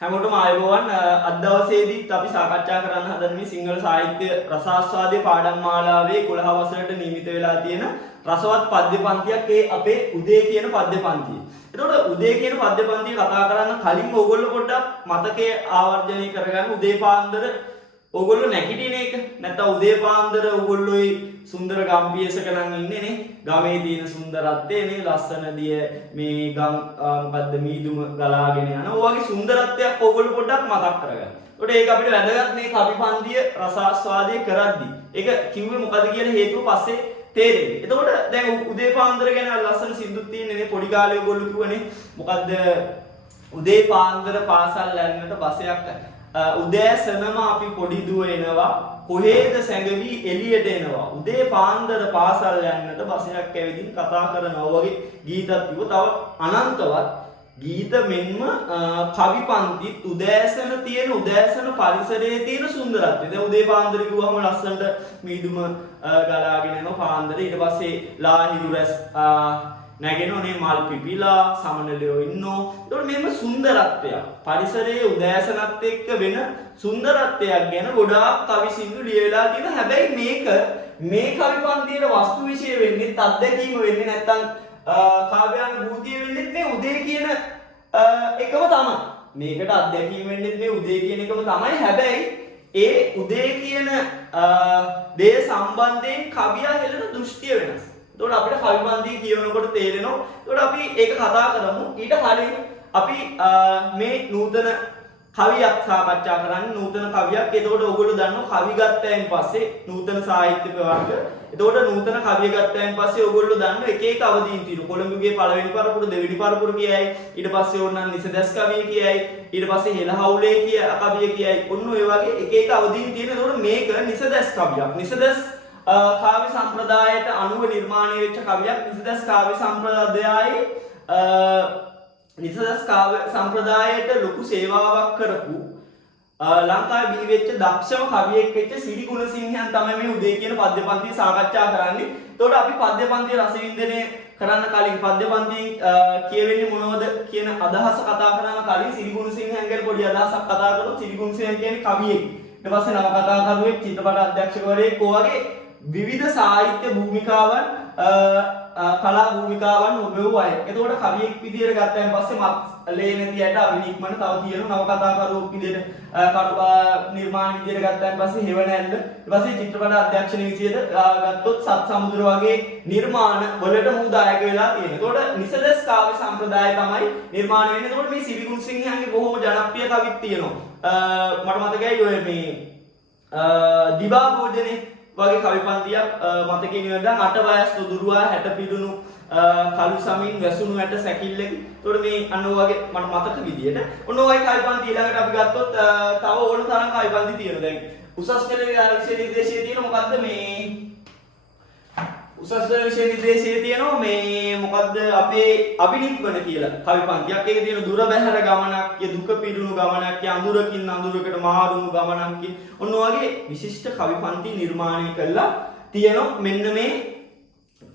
හැමෝටම ආයුබෝවන්. අද දවසේදීත් අපි සාකච්ඡා කරන්න හදන මේ සිංහල සාහිත්‍ය රසාස්වාදයේ පාඩම් මාලාවේ 11 වසරට නියමිත වෙලා තියෙන රසවත් පද්‍ය පන්තියක් ඒ අපේ උදේ කියන පද්‍ය පන්තිය. එතකොට උදේ කියන පද්‍ය පන්තිය කතා කරන්න කලින් ඕගොල්ලෝ පොඩ්ඩක් මතකයේ ආවර්ජනය කරගන්න. උදේ පාන්දර ඕගොල්ලෝ නැගිටින එක නැත්නම් උදේ පාන්දර ඕගොල්ලෝයි සුන්දර ගම්පියසක නම් ඉන්නේ නේ. ගමේ තියෙන සුන්දරත්වය නේ, ලස්සන දිය මේ ගම් මොකද්ද මීදුම ගලාගෙන යන ඔය වගේ සුන්දරත්වයක් ඕගොල්ලෝ පොඩ්ඩක් මතක් කරගන්න. ඒකට ඒක අපිට වැදගත් මේ කවි පන්තිය රසාස්වාදයේ කරද්දි. ඒක කිව්වේ මොකද කියන හේතුව පස්සේ තේරෙන්නේ. එතකොට දැන් උදේ පාන්දර ගැන ලස්සන සින්දුත් තියෙන්නේ නේ. පොඩි කාලේ ඕගොල්ලෝ කිව්වනේ මොකද්ද උදේ පාන්දර පාසල් යන්නට බසයක් උදෑසනම අපි පොඩි දුව එනවා කොහෙද සැඟවි එළියට එනවා උදේ පාන්දර පාසල් යන්නට බසයක් ඇවිදින් කතා කරනවා වගේ ගීතත් කිව්ව. තව අනන්තවත් ගීත මෙන්ම කවි පන්තිත් උදෑසන තියෙන උදෑසන පරිසරයේ තියෙන සුන්දරත්වය. දැන් උදේ පාන්දර කිව්වම ලස්සනට මීදුම ගලාගෙන යනවා පාන්දර. ඊට පස්සේ ලාහිරු රැස් නැගෙනෝනේ මල් පිපිලා සමනලයෝ ඉන්නෝ. ඒතකොට මෙන්න සුන්දරත්වයක් පරිසරයේ උදෑසනත් එක්ක වෙන සුන්දරත්වයක් ගැන ගොඩාක් කවි සින්දු ලියවිලා තියෙනවා. හැබැයි මේ කවි පන්තියේ වස්තු විශේෂ වෙන්නේ අත්දැකීම වෙන්නේ නැත්තම් කාව්‍යානුභූතිය වෙන්නේ මේ උදේ කියන එකම තමයි. මේකට අත්දැකීම වෙන්නේ මේ උදේ කියන එකම තමයි. හැබැයි ඒ උදේ කියන දේ සම්බන්ධයෙන් කවියා හෙළන දෘෂ්ටිය වෙනස්. එතකොට අපිට කවි පන්තිය කියවනකොට තේරෙනවා. එතකොට අපි ඒක කතා කරමු. ඊට කලින් අපි මේ නූතන කවියක් සාකච්ඡා කරන්නේ. නූතන කවියක්. එතකොට ඔයගොල්ලෝ දන්නවා කවි ගත්තයින් පස්සේ නූතන සාහිත්‍ය ප්‍රවර්ග. එතකොට නූතන කවිය ගත්තයින් පස්සේ ඔයගොල්ලෝ දන්නවා එක එක අවදීන් තියෙනවා. කොළඹගේ පළවෙනි පරපුර දෙවෙනි පරපුර කියයි. ඊට පස්සේ ඕනනම් නිසදස් කවිය කියයි. ඊට පස්සේ හෙළහවුලේ කවිය කියයි. ඔන්න ඔය වගේ එක එක අවදීන් තියෙන. එතකොට මේක නිසදස් කවියක්. නිසදස් කාව්‍ය සම්ප්‍රදායට අනුව නිර්මාණය වෙච්ච කවියක්. නිසදස් කාව්‍ය සම්ප්‍රදායයේ නිසදස් කාව්‍ය සම්ප්‍රදායට ලොකු සේවාවක් කරපු ලංකාවේ බිහි වෙච්ච දක්ෂම කවියෙක් වෙච්ච සිරි ගුණසිංහයන් තමයි මේ උදේ කියන පද්‍ය පන්තිය සාකච්ඡා කරන්නේ. එතකොට අපි පද්‍ය පන්තිය රසවින්දනය කරන්න කලින් පද්‍ය පන්තියෙන් කියවෙන්නේ මොනවද කියන අදහස කතා කරන කලින් සිරි ගුණසිංහයන් ගැන පොඩි අදහසක් කතා කරමු. සිරි ගුණසිංහයන් කියන්නේ කවියෙක්. ඊට පස්සේ නවකතාකරුවෙක්, චිත්‍රපට අධ්‍යක්ෂකවරයෙක්, ඔයගේ විවිධ සාහිත්‍ය භූමිකාවන් කලා භූමිකාවන් ඔබ අය. එතකොට කවියෙක් විදියට ගත්තයින් පස්සේ මත් ලේ නැති ඇයට අවිනික්මන තව තියෙන නවකතාකරුවෙක් විදියට නිර්මාණ විදියට ගත්තයින් පස්සේ හෙවණැල්ල. ඊට පස්සේ චිත්‍රපට අධ්‍යක්ෂණය විදියට ගත්තොත් සත් සමුද්‍ර වගේ නිර්මාණ වලට මූ දායක වෙලා තියෙනවා. එතකොට නිසදස් කාව්‍ය සම්ප්‍රදාය තමයි නිර්මාණය වෙන්නේ. එතකොට මේ සිරි ගුණසිංහයන්ගේ බොහොම ජනප්‍රිය කවිත් තියෙනවා. මට මතකයි ඔය මේ දිවා භෝජනේ වගේ කවි පන්තියක් මතකේ නිවැරදිව අට වයස් දුරුවා හැට පිදුණු කළු සමින් වැසුණු ඇට සැකිල්ලක. ඒතකොට මේ අන්න ඔයගේ මට මතක විදියට ඔන්න ඔයයි කවි පන්ති ඊළඟට අපි ගත්තොත් තව ඕන තරම් කවි පන්ති තියෙනවා. දැන් උසස් පෙළ විෂය නිර්දේශයේ තියෙන මොකද්ද මේ උසස් පෙළ විෂය නිර්දේශයේ තියෙනවා මේ මොකද්ද අපේ අභිනික්මන කියලා කවි පන්තියක්. ඒකේ තියෙන දුර බැහැර ගමනක්, දුක පිරුණු ගමනක්, අඳුරකින් අඳුරකට මාරුණු ගමනක්. ඔන්න වගේ විශිෂ්ට කවි පන්ති නිර්මාණය කළා තියෙනවා. මෙන්න මේ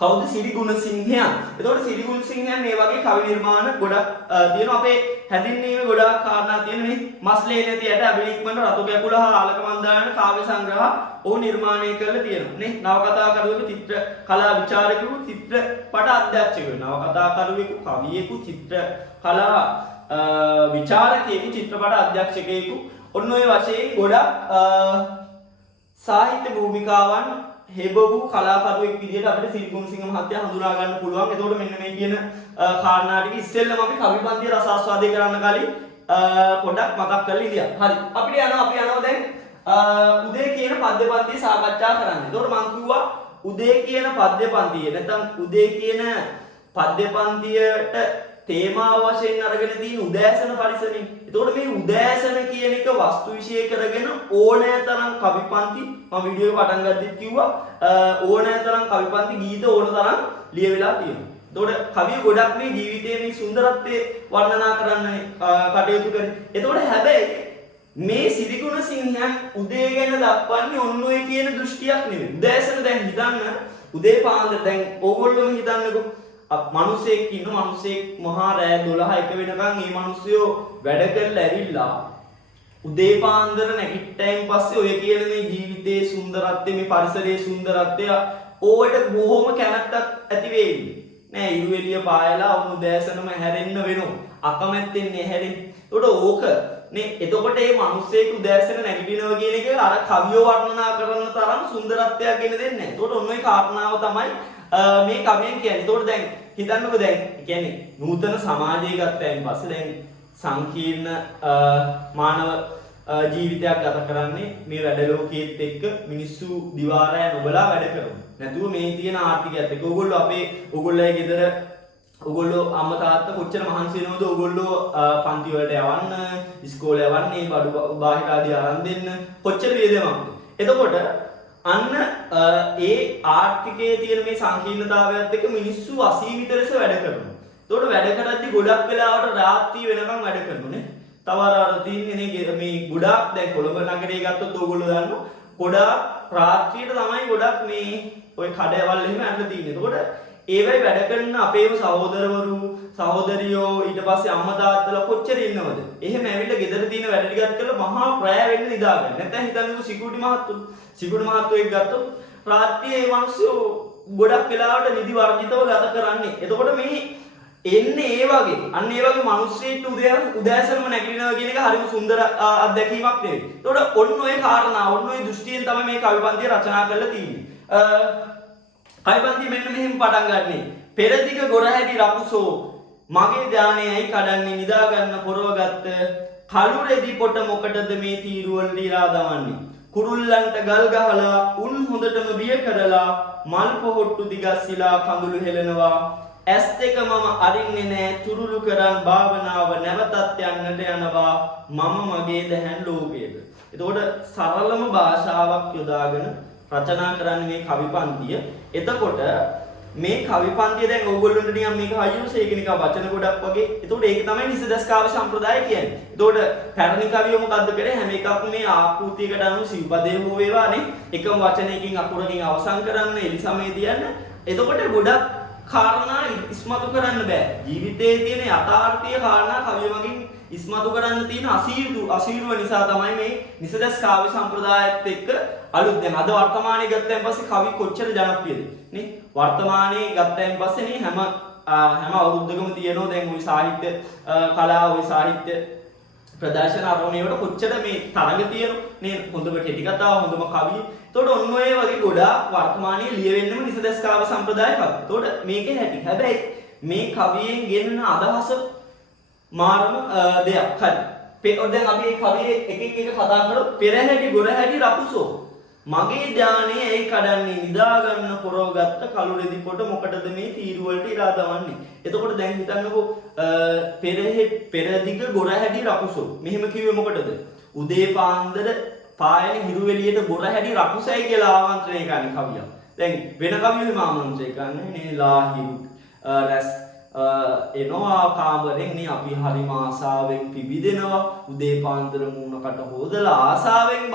කවුද? සිරි ගුණසිංහයන්. එතකොට සිරි ගුණසිංහයන් මේ වගේ කවි නිර්මාණ ගොඩක් තියෙනවා. අපේ හැදින්වීමේ ගොඩාක් කාරණා තියෙනවා. මේ මස්ලේ නැති ඇට අභිනික්මන රතු කැකුල හා ආලක මන්දායන කාව්‍ය සංග්‍රහ ඕ නිර්මාණය කරලා තියෙනවා නේ. නවකතාකරුවෙකු, චිත්‍ර කලා විචාරකයෙකු, චිත්‍රපට අධ්‍යක්ෂකයෙකු, නවකතාකරුවෙකු, කවියෙකු, චිත්‍ර කලා විචාරකයෙකු, චිත්‍රපට අධ්‍යක්ෂකයෙකු, ඔන්න ඔය වශයෙන් ගොඩක් සාහිත්‍ය භූමිකාවන් හෙබවු කලාකරුවෙක් විදිහට අපිට සිරි ගුණසිංහ මහත්තයා හඳුනා ගන්න පුළුවන්. එතකොට මෙන්න මේ කියන කාරණා ටික ඉස්සෙල්ලම අපි කවි පන්තිය රසාස්වාදය කරන්න කලින් පොඩ්ඩක් මතක් කරලා ඉඳියා. හරි. අපි යනවා දැන් උදේ කියන පද්‍ය පන්තිය සාකච්ඡා කරන්න. එතකොට මම කිව්වා උදේ කියන පද්‍ය පන්තිය නැත්නම් උදේ කියන පද්‍ය පන්තියට තේමාව වශයෙන් අරගෙන තියෙන උදෑසන පරිසරය. එතකොට මේ උදෑසන කියන එක වස්තු විශේෂ කරගෙන ඕනෑ තරම් කවි පන්ති මම වීඩියෝ එක පටන් ගත්තත් කිව්වා ඕනෑ තරම් කවි පන්ති ගීත ඕන තරම් ලියවිලා තියෙනවා. එතකොට කවිය ගොඩක් මේ ජීවිතයේ මේ සුන්දරත්වය වර්ණනා කරන්නනේ කටයුතු කරේ. එතකොට හැබැයි මේ සිරි ගුණසිංහයන් උදේ ගැන දක්වන්නේ ඔන්න ඔය කියන දෘෂ්ටියක් නෙවෙයි. උදෑසන දැන් හිතන්න උදේ පාන්දර දැන් ඕගොල්ලෝම හිතන්නකෝ මිනිස්සෙක් ඉන්න මිනිස්සෙක් මහා රෑ 12 1 වෙනකන් මේ මිනිස්සුયો වැඩ කරලා ඇවිල්ලා උදේ පාන්දර නැගිට්ටයින් පස්සේ ඔය කියන මේ ජීවිතයේ සුන්දරත්වය මේ පරිසරයේ සුන්දරත්වය ඕවට බොහොම කැමැත්තක් ඇති වෙන්නේ නෑ ඉරු එළිය පායලා උණු දැසනම හැරෙන්න වෙනවා අකමැත්තෙන් හැරෙන්නේ ඒකට ඕක නේ එතකොට මේ මිනිස්සෙක් උදෑසන නැගිටිනවා කියන එක අර කවියෝ වර්ණනා කරන තරම් සුන්දරත්වයක් ගෙන දෙන්නේ නෑ ඒකට ඔන්න ඔය කාරණාව තමයි මේ කවියෙන් කියන්නේ ඒකට දැන් හිතන්නකෝ දැන් කියන්නේ නූතන සමාජය ගත්තයින් පස්සේ දැන් සංකීර්ණ මානව ජීවිතයක් ගත කරන්නේ මේ වැඩ ලෝකයේත් එක්ක මිනිස්සු දිවාරය නොබලා වැඩ කරනවා. නැතුව මේ තියෙන ආර්ථිකයත් එක්ක ඕගොල්ලෝ ඕගොල්ලෝගේ ගෙදර ඕගොල්ලෝ අම්මා තාත්තා කොච්චර මහන්සි වෙනවද ඕගොල්ලෝ පන්ති වලට යවන්න, ඉස්කෝලේ යවන්න, බඩු බාහිර ආදී අරන් දෙන්න කොච්චර වේදමක්ද. එතකොට අන්න ඒ ආර්ථිකයේ තියෙන මේ සංකීර්ණතාවයත් එක්ක මිනිස්සු අසීමිත ලෙස වැඩ කරනවා. ඒතකොට වැඩ කරද්දී ගොඩක් වෙලාවට රාත්‍රී වෙනකම් වැඩ කරනෝනේ. තව අර තින්නේ මේ ගොඩක් දැන් කොළඹ නගරේ ගත්තොත් ඕගොල්ලෝ දන්නවා ගොඩක් රාත්‍රියට තමයි ගොඩක් මේ ඔය කඩේවල් එහෙම යන්න තියෙන්නේ. ඒතකොට ඒවයි වැඩ කරන අපේම සහෝදරවරු සහෝදරියෝ ඊට පස්සේ අම්මා තාත්තලා කොච්චර ඉන්නවද? එහෙම ඇවිල්ලා ගෙදර තියෙන වැඩ ටිකත් කරලා මහා ප්‍රය වෙන්න නිදාගන්න. නැත්නම් හිතන්නකෝ සිකුඩි මහත්තුවෙක් ගත්තොත් රාත්‍රියේ මේ මිනිස්සු ගොඩක් වෙලාවට නිදි වර්ජිතව ගත කරන්නේ. එතකොට මේ එන්නේ ඒ වගේ අන්න ඒ වගේ මිනිස්සෙක්ට උදෑසනම නැගිටිනවා කියන එක හරිම සුන්දර අත්දැකීමක් නෙවෙයි. ඒතකොට ඔන්න ඔය කාරණා ඔන්න ඔය දෘෂ්ටියෙන් තමයි මේ කවිපන්තිය රචනා කරලා තියෙන්නේ. කවිපන්තිය මෙන්න මෙහෙම පටන් ගන්නෙ. පෙරදිග ගොරහැටි රකුසෝ මගේ ධානයයි කඩන්නේ නිදා ගන්න පොරවගත්ත කළු රෙදි පොට මොකටද මේ තීරුවල් දීලා දවන්නේ. කුරුල්ලන්ට ගල් ගහලා උන් හොඳටම බිය කරලා මල් පොහොට්ටු දිගස්සිලා කඳුළු හෙලනවා. ඇස් දෙක මම අරින්නේ නෑ තුරුළු කරන් භාවනාව නැවතත් යන්නට යනවා මම මගේ දැහැන් ලෝකයට. එතකොට සරලම භාෂාවක් යොදාගෙන රචනා කරන්නේ මේ කවිපන්තිය. එතකොට මේ කවිපන්තිය දැන් ඕගොල්ලන්ට නිකන් මේක හයියුසේ ඒක නිකන් වචන ගොඩක් වගේ. එතකොට ඒක තමයි නිසදස් කාව්‍ය සම්ප්‍රදාය කියන්නේ. එතකොට පැරණි කවියෝ මොකද්ද කරේ හැම එකක්ම මේ ආකෘතියකට අනුව සිව්පදේ හෝ වේවානේ එකම වචනයකින් අකුරකින් අවසන් කරන්න එලි සමේ තියන්න. එතකොට ගොඩක් කාරණා ඉස්මතු කරන්න බෑ. ජීවිතයේ තියෙන යථාර්ථීය කාරණා කවිය මගින් ඉස්මතු කරන්න තියෙන අසීරුව නිසා තමයි මේ නිසදස් කාව්‍ය සම්ප්‍රදායත් එක්ක අලුත් දැන් අද වර්තමානයේ ගත්තයින් පස්සේ කවි කොච්චර ජනප්‍රියද නේ? වර්තමානයේ ගත්තයින් පස්සේ නේ හැම අවුරුද්දකම තියෙනවා දැන් ওই සාහිත්‍ය කලාව ওই සාහිත්‍ය ප්‍රදර්ශන ආරම්භයේට කොච්චර මේ තරඟ තියෙනවා නේ? හොඳම කෙටි කතාව හොඳම කවිය. එතකොට ඔන්න ඔය වගේ ගොඩාක් වර්තමානයේ ලියවෙන්නම නිසදස් කාව්‍ය සම්ප්‍රදාය කවි. එතකොට මේකේ හැටි. හැබැයි මේ කවියෙන් ගෙන්න අදහස මාරම දෙයක්. හරි. දැන් අපි මේ කවියේ එක එක කතා කරලා පෙරහැටි ගොරහැටි රකුසෝ මගේ ධානයේ ඇයි කඩන්නේ නිදා ගන්න පොරවගත්ත කළු රෙදි පොට මොකටද මේ තීරු වලට ඉරා දවන්නේ. එතකොට දැන් හිතන්නකෝ පෙරදිග ගොරහැටි රකුසෝ මෙහෙම කිව්වේ මොකටද? උදේ පාන්දර පායන හිරු එළියට ගොරහැටි රකුසයි කියලා ආමන්ත්‍රණය කරන කවියක්. දැන් වෙන කවියෙම ආමන්ත්‍රණය කරන්නේ නේ ලාහිරු රැස් එනවා කාමරෙන් නේ අපි හරිම ආසාවෙන් පිබිදෙනවා උදේ පාන්දර මූණකට හොදලා ආසාවෙන්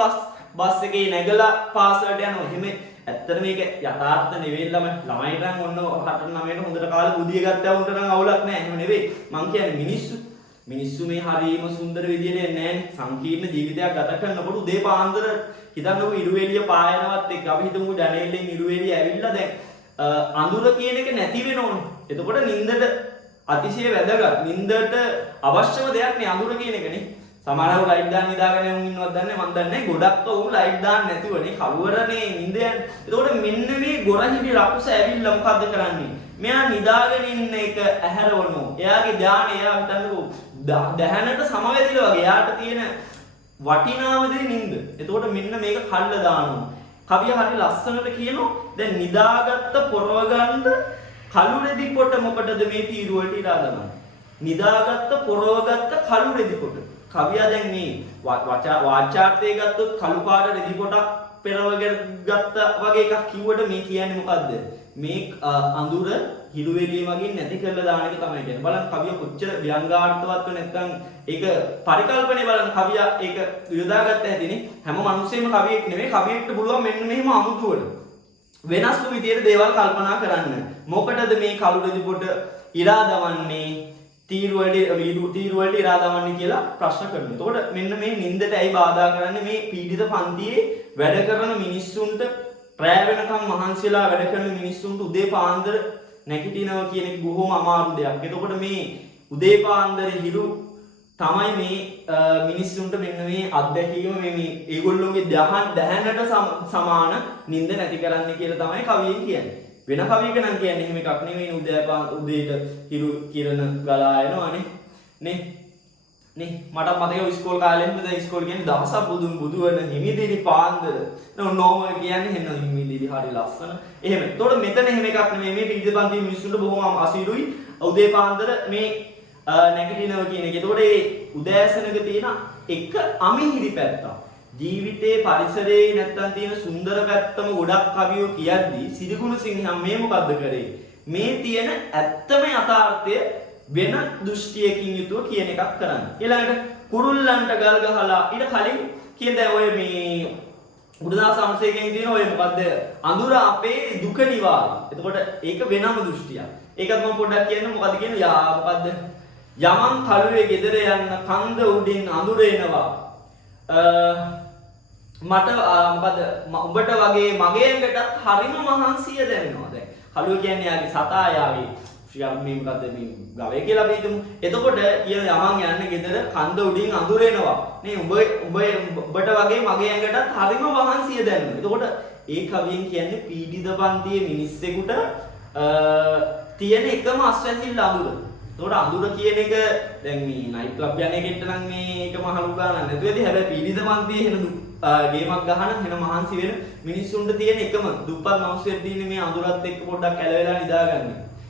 බස් එකේ නැගලා පාසලට යනවා. එහෙම ඇත්තට මේක යථාර්ථ නෙවෙයි ළමයිට නම් ඔන්න 8-9ට හොඳට කාලේ බුදිය ගත්තා උන්ට නම් අවුලක් නැහැ. එහෙම නෙවෙයි. මං කියන්නේ මිනිස්සු මේ හරියම සුන්දර විදියට එන්නේ නැහැ. සංකීර්ණ ජීවිතයක් ගත කරනකොට උදේ පාන්දර හිතන්නකෝ ඉරු එළිය පායනවත් එක්ක අපි හිතමු ජනේලෙන් ඉරු එළිය ඇවිල්ලා දැන් අඳුර කියන එක නැති වෙනෝනේ. එතකොට නින්දට අතිශය වැදගත්. නින්දට අවශ්‍යම දෙයක් නේ අඳුර කියන එකනේ. සමහරව ලයිට් දාන්න නිදාගෙන යමුන් ඉන්නවද දන්නේ මන් දන්නේ නැහැ. ගොඩක් උන් ලයිට් දාන්න නැතිවනේ කලවරනේ නින්ද යන්නේ. එතකොට මෙන්න මේ ගොරහිඩි රකුස ඇවිල්ලා මොකද්ද කරන්නේ? මෙයා නිදාගෙන ඉන්න එක ඇහැරවනවා. එයාගේ ධානය එයා හිතන්නකෝ දැහැනට සමවැදිලා වගේ. එයාට තියෙන වටිනාම දේ නින්ද. එතකොට මෙන්න මේක කල්ල දානවා. කවිය හරි ලස්සනට කියනවා දැන් නිදාගත්ත පොරවගන්න කළු රෙදි පොට මොකටද මේ තීරු වලට ඉරා දාන්නේ. නිදාගත්ත පොරවගත්ත කළු රෙදි පොට. කවියා දැන් මේ වාචාර්ථයේ ගත්තොත් කළු පාට රෙදි පොටක් පෙරවගෙන ගත්ත වගේ එකක් කිව්වට මේ කියන්නේ මොකද්ද? මේ අඳුර හිරු එළිය මගින් නැති කරලා දාන එක තමයි කියන්නේ. බලන්න කවිය කොච්චර ව්‍යංගාර්ථවත්ව නැත්නම් ඒක පරිකල්පනේ බලන්න කවියා ඒක යොදාගත්ත හැටිනේ. හැම මිනිස්සෙම කවියෙක් නෙමෙයි. කවියෙක්ට පුළුවන් මෙන්න මෙහෙම අමුතුවට. වෙනස්ම විදියට දේවල් කල්පනා කරන්න. මොකටද මේ කළු රෙදි පොට ඉරා දවන්නේ තීරු වලට ඉරා දවන්නේ කියලා ප්‍රශ්න කරනවා. එතකොට මෙන්න මේ නින්දට ඇයි බාධා කරන්නේ? මේ පීඩිත පන්තියේ වැඩ කරන මිනිස්සුන්ට රැ වෙනකම් මහන්සිලා වැඩ කරන මිනිස්සුන්ට උදේ පාන්දර නැගිටිනවා කියන එක බොහොම අමාරු දෙයක්. එතකොට මේ උදේ පාන්දර හිරු තමයි මේ මිනිස්සුන්ට මෙන්න මේ අත්දැකීම මේ ඒගොල්ලෝගේ දහන්නට සමාන නිින්ද නැති කරන්න කියලා තමයි කවියෙන් කියන්නේ. වෙන කවියක නම් කියන්නේ එහෙම එකක් නෙවෙයි. උදේට හිරු කිරණ ගලා එනවානේ නේ මට මතකයි ඉස්කෝල කාලේ ඉඳන් ඉස්කෝල කියන්නේ දවසක් බුදු වෙන හිමිදිරි පාන්දර නෝම කියන්නේ හෙන්න හිමිදිරි හරි ලස්සන එහෙම. එතකොට මෙතන එහෙම එකක් නෙමෙයි. මේ පිළිදපන්ති මිනිස්සුන්ට බොහොම අසීරුයි උදේ පාන්දර මේ නැගිටිනවා කියන එක. එතකොට ඒ උදෑසනක තියෙන එක අමිහිරි පැත්තක්. ජීවිතේ පරිසරයේ නැත්තම් තියෙන සුන්දර පැත්තම ගොඩක් කවියෝ කියද්දී සිරිගුණ සිංහම් මේ මොකද්ද කරේ? මේ තියෙන ඇත්තම යථාර්ථය වෙන දෘෂ්ටියකින් යුතුව කියන එකක් කරන්න. ඊළඟට කුරුල්ලන්ට ගල් ගහලා ඊට කලින් කියන දැන් ඔය මේ බුදුදහම සංසේකයෙන් තියෙන ඔය මොකද්ද? අඳුර අපේ දුක නිවාරි. එතකොට ඒක වෙනම දෘෂ්ටියක්. ඒකත් මම පොඩ්ඩක් කියන්න මොකද්ද කියන්නේ? යා මොකද්ද? යමන් කළුවේ ගෙදර යන්න කන්ද උඩින් අඳුර එනවා. මට මොකද උඹට වගේ මගේ ඇඟටත් හරිම මහන්සිය දැනෙනවා. දැන් කළුව කියන්නේ යාගේ සතා යාගේ මේ මොකද්ද මේ ගවය කියලා අපි හිතමු. එතකොට කියන යමන් යන්න ගෙදර කන්ද උඩින් අඳුර එනවා. නේ උඹට වගේ මගේ ඇඟටත් හරිම මහන්සිය දැනෙනවා. එතකොට ඒ කවියෙන් කියන්නේ පීඩිත පන්තියේ මිනිස්සෙකුට තියෙන එකම අස්වැසිල්ල අඳුර. එතකොට අඳුර කියන එක දැන් මේ නයිට් ක්ලබ් යන එකෙන්ට නම් මේක මහලු ගානක් නැතු වෙදී. හැබැයි පීඩිත පන්තියේ එන ගේමක් ගහන වෙන මහන්සි වෙන මිනිස්සුන්ට තියෙන එකම දුප්පත් මිනිස්සුන්ට තියෙන මේ අඳුරත් එක්ක පොඩ්ඩක් කැලවෙලා නිදාගන්න.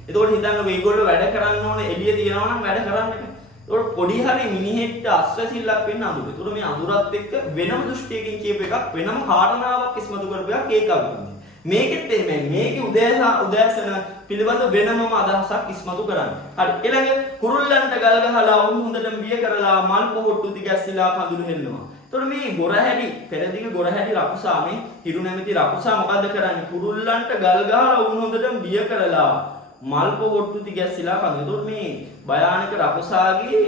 එතකොට හිතන්න මේගොල්ලෝ වැඩ කරන්න ඕනේ එළිය තියනවා නම් වැඩ කරන්න එක. එතකොට පොඩි හරි මිනිහෙක්ට අස්වැසිල්ලක් වෙන්න අඳුර. එතකොට මේ අඳුරත් එක්ක වෙනම දෘෂ්ටියකින් කියප එකක් වෙනම කාරණාවක් ඉස්මතු කරපු එකක් ඒක අවින්නේ. මේකෙත් එහෙමයි. මේකේ උදෑසන පිළිබඳ වෙනමම අදහසක් ඉස්මතු කරන්න. හරි. ඊළඟ කුරුල්ලන්ට ගල් ගහලා උන් හොඳටම බිය කරලා මල් පොහොට්ටු දිගැස්සලා කඳුළු හෙල්ලනවා. එතකොට මේ ගොරහැඩි පෙරදිග ගොරහැඩි රකුසා මේ හිරු නැමැති රකුසා මොකද්ද කරන්නේ? කුරුල්ලන්ට ගල් ගහලා උන් හොඳටම බිය කරලා මල් පොහොට්ටු දිගැස්සලා කඳුළු. එතකොට මේ භයානක රකුසාගේ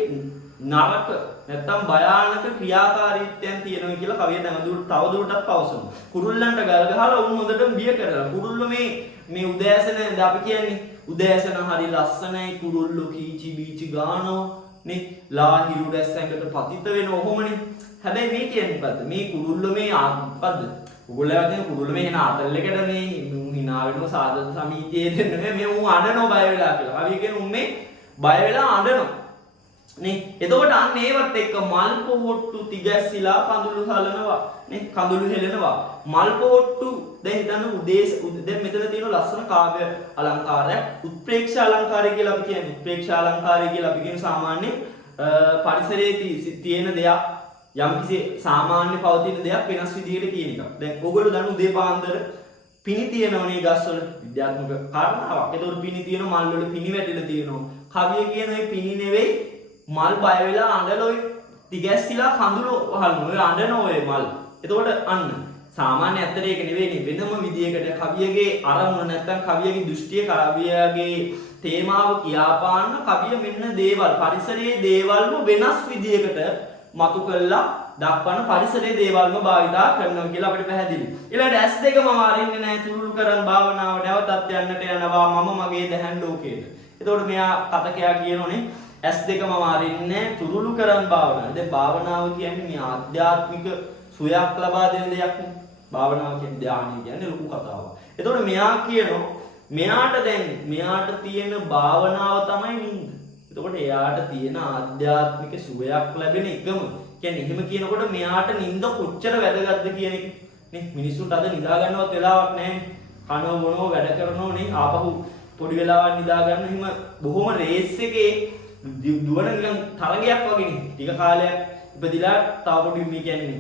නරක නැත්තම් භයානක ක්‍රියාකාරීත්වයන් තියෙනවා කියලා කවිය තවදුරටත් පවසනවා. කුරුල්ලන්ට ගල් ගහලා උන් හොඳටම බිය කරලා. කුරුල්ලෝ මේ උදෑසන අපි කියන්නේ උදෑසන හරි ලස්සනයි කුරුල්ලෝ කීචි බීචි ගානෝ නේ ලාහිරු රැස්සකට පතිත වෙන ඔහොමනේ. හැබැයි මේ කියන්නේ මොකද්ද? මේ කුරුල්ලෝ මේ මොකද්ද? උගලලා කියන කුරුල්ලෝ මේ එන ආතල් එකට මේ hina වෙනවා සාධන සමීතියේ දෙන්නේ මේ උන් අඬනවා බය වෙලා කියලා. කවිය කියන්නේ උන් මේ බය වෙලා අඬනවා. නේ එතකොට අන්න ඒවත් එක්ක මල් පොහොට්ටු තිගැස්සිලා කඳුළු හලනවා නේ කඳුළු හෙලනවා මල් පොහොට්ටු දැන් හිතන්න දැන් මෙතන තියෙන ලස්සන කාව්‍ය අලංකාරයක් උත්ප්‍රේක්ෂ අලංකාරය කියලා අපි කියන්නේ. උත්ප්‍රේක්ෂ අලංකාරය කියලා අපි කියන සාමාන්‍ය පරිසරයේ තියෙන දෙයක් යම්කිසි සාමාන්‍ය පවතින දෙයක් වෙනස් විදිහට කියන එක. දැන් ඔයගොල්ලෝ දන්න උදේ පාන්දර පිණි තියෙනවනේ ගස්වල විද්‍යාත්මක කාරණාවක්. ඒතකොට පිණි තියෙන මල් වල පිණි වැටිලා තියෙනවා. කවිය කියන මේ පිණි නෙවෙයි මල් බය වෙලා අඬලොයි තිගැස්සිලා කඳුළු වහල්නවා. ඔය අඬන ඔය මල්. එතකොට අන්න සාමාන්‍ය ඇත්තට ඒක නෙවෙයිනේ වෙනම විදියකට කවියගේ අරමුණ නැත්තම් කවියගේ දෘෂ්ටිය කවියගේ තේමාව කියාපාන්න කවිය මෙන්න දේවල් පරිසරයේ දේවල්ම වෙනස් විදියකට මතු කළා දක්වන පරිසරයේ දේවල්ම භාවිතා කරනවා කියලා අපිට පැහැදිලි. ඊළඟට ඇස් දෙකම අරින්නේ නැහැ තුරුළු කරන් භාවනාව නැවතත් යන්නට යනවා මම මගේ දැහන් ලෝකේට. එතකොට මෙයා කතකයා කියනෝනේ ඇස් දෙකම අරින්නේ තුරුළු කරන් භාවනාව. දැන් භාවනාව කියන්නේ මේ ආධ්‍යාත්මික සුවයක් ලබා දෙන දෙයක් නේ. භාවනාව කියන්නේ ධානය කියන්නේ ලොකු කතාවක්. එතකොට මෙයා කියනවා මෙයාට තියෙන භාවනාව තමයි නිින්ද. එතකොට එයාට තියෙන ආධ්‍යාත්මික සුවයක් ලැබෙන එකම කියන්නේ එහෙම කියනකොට මෙයාට නිින්ද කොච්චර වැදගත්ද කියන එක නේ. මිනිස්සුන්ට අද නිදා ගන්නවත් වෙලාවක් නැහැ. කනව බොනව වැඩ කරනව නේ ආපහු පොඩි වෙලාවක් නිදා ගන්න එහෙම බොහොම රේස් එකේ දුවන නිකන් තරගයක් වගේ නේ. ටික කාලයක් ඉපදිලා තව පොඩි මේ කියන්නේ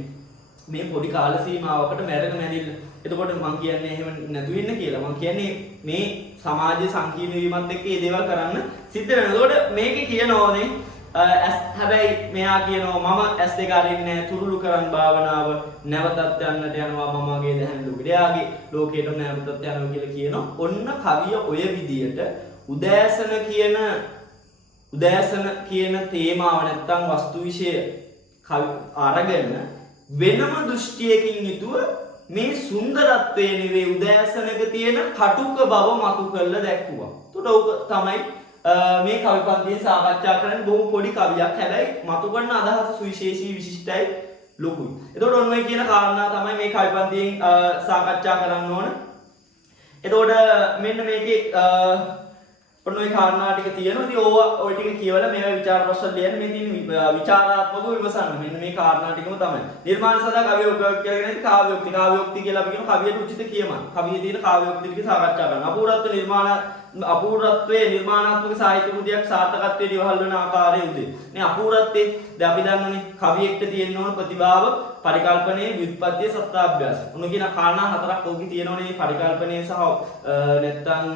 මේ පොඩි කාල සීමාවකට මැරිලා. එතකොට මම කියන්නේ එහෙම නැතු වෙන්න කියලා. මම කියන්නේ මේ සමාජ සංකීර්ණ වීමත් එක්ක මේ දේවල් කරන්න සිද්ධ වෙනවා. එතකොට මේකේ කියනෝනේ හැබැයි මෙයා කියනවා මම S2 අරින්නේ නැහැ තුරුළු කරන් භාවනාව නැවතත් යන්නට යනවා මමගේ දැහැන් ලෝකෙට. එයාගේ ලෝකයට නැවතත් යනවා කියලා කියනවා. ඔන්න කවිය ඔය විදියට උදෑසන කියන තේමාව නැත්තම් වස්තු විශේෂ අරගෙන වෙනම දෘෂ්ටියකින් යුතුව මේ සුන්දරත්වයේ නෙවෙයි උදෑසනක තියෙන කටුක බව මතු කරලා දැක්වුවා. ඒකට ඕක තමයි මේ කවි පන්තියේ සාකච්ඡා කරන්නේ. බොහොම පොඩි කවියක්. හැබැයි මතු කරන අදහස සුවිශේෂී විශිෂ්ටයි ලොකුයි. ඒකට ඔන්න ඔය කියන කාරණා තමයි මේ කවි පන්තියෙන් සාකච්ඡා කරන්න ඕන. එතකොට මෙන්න මේකේ ඔන්න ඔය කාරණා ටික තියෙනවා. ඉතින් ඕවා ඔය ටික කියවලා මේවා විචාර ප්‍රශ්න ලියන්න. මේ තියෙන විචාරාත්මකව විමසන්න. මෙන්න මේ කාරණා ටිකම තමයි. නිර්මාණ සඳහා කවියෝක්තියක් කියලා කියන්නේ කාව්‍යෝක්ති. කාව්‍යෝක්ති කියලා අපි කියන කවියට උචිත කියමන. කවියේ තියෙන කාව්‍යෝක්ති ටික සාකච්ඡා කරනවා. අපූර්වත්වයේ නිර්මාණාත්මක සාහිත්‍ය කෘතියක් සාර්ථකත්වයට ඉවහල් වෙන ආකාරය උදේ. මේ අපූර්වත්වයේ දැන් අපි දන්නනේ කවියෙක්ට තියෙන්න ඕන ප්‍රතිභාව, පරිකල්පනයේ, ව්‍යුත්පත්තිය, සත්‍යාභ්‍යාස. උණු කියන කාරණා හතරක් ඔකේ තියෙනවනේ. පරිකල්පනයේ සහ නැත්තම්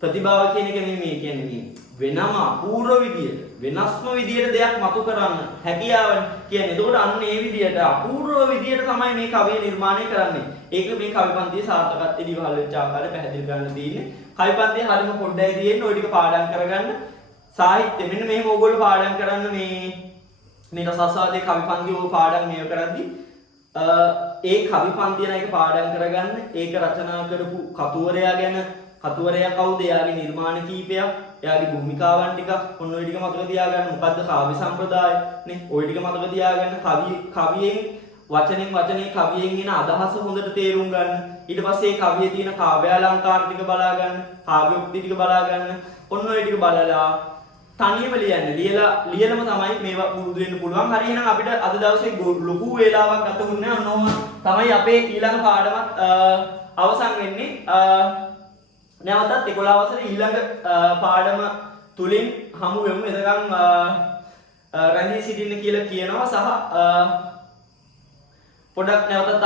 ප්‍රතිභාව කියන එක මේ කියන්නේ වෙනම අපූර්ව විදියට වෙනස්ම විදියට දෙයක් මතු කරන්න හැකියාව කියන්නේ. එතකොට අන්න ඒ විදියට අපූර්ව විදියට තමයි මේ කවිය නිර්මාණය කරන්නේ. ඒක මේ කවි පන්තියේ සාර්ථකත්වයට ඉවහල් වෙච්ච ආකාරය පැහැදිලි කරන්න තියෙන්නේ. කවි පන්තියේ හරිම පොඩ්ඩයි තියෙන්නේ. ওই ටික පාඩම් කරගන්න. සාහිත්‍ය මෙන්න මේක ඕගොල්ලෝ පාඩම් කරන්න මේ රසාස්වාදයේ කවි පන්තිය ඕක පාඩම් මේව කරද්දී ඒ කවි පන්තිය නේක පාඩම් කරගන්න. ඒක රචනා කරපු කතුවරයා ගැන කතුවරයා කවුද? එයාගේ නිර්මාණ කීපයක්, එයාගේ භූමිකාවන් ටික ඔන්න ඔය ටික මතක තියාගන්න. මොකද්ද කාව්‍ය සම්ප්‍රදාය නේ? ඔය ටික මතක තියාගන්න. කවියෙන් වචනේ කවියෙන් එන අදහස හොඳට තේරුම් ගන්න. ඊට පස්සේ ඒ කවියේ තියෙන කාව්‍යාලංකාර ටික බලා ගන්න, කාව්‍යෝක්ති ටික බලා ගන්න. ඔන්න ඔය ටික බලලා තනියම ලියන්න. ලියලම තමයි මේවා පුරුදු වෙන්න පුළුවන්. හරි එහෙනම් අපිට අද දවසේ ලොකු වේලාවක් ගත වුණේ නැහැ. ඔන්නෝම තමයි අපේ ඊළඟ පාඩමත් අවසන් වෙන්නේ. නැවතත් 11 වසරේ ඊළඟ පාඩම තුලින් හමු වෙමු. එතකන් රැඳී සිටින්න කියලා කියනවා සහ පොඩක් නැවතත්